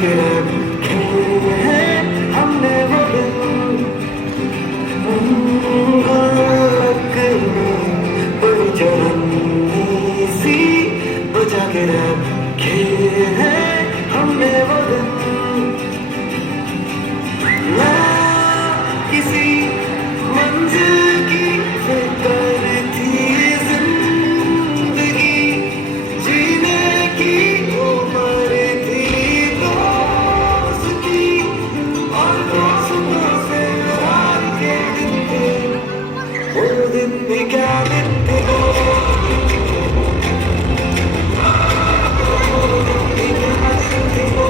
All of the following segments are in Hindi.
के रखे हैं हमने वो दिन गोलक में कोई चरनी सी बजा के रखे हैं हमने वो दिन ना किसी मंजिल की फिक्र थी जिंदगी जीने की उम्र थी दोस्ती और दोस्तों से हार के दिन थे वो दिन भी क्या दिन थे वो दिन भी क्या दिन थे वो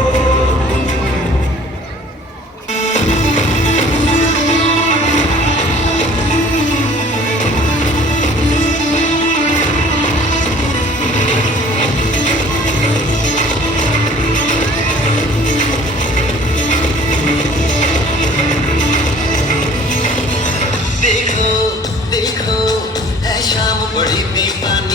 देखो देखो है शाम बड़ी दीवानी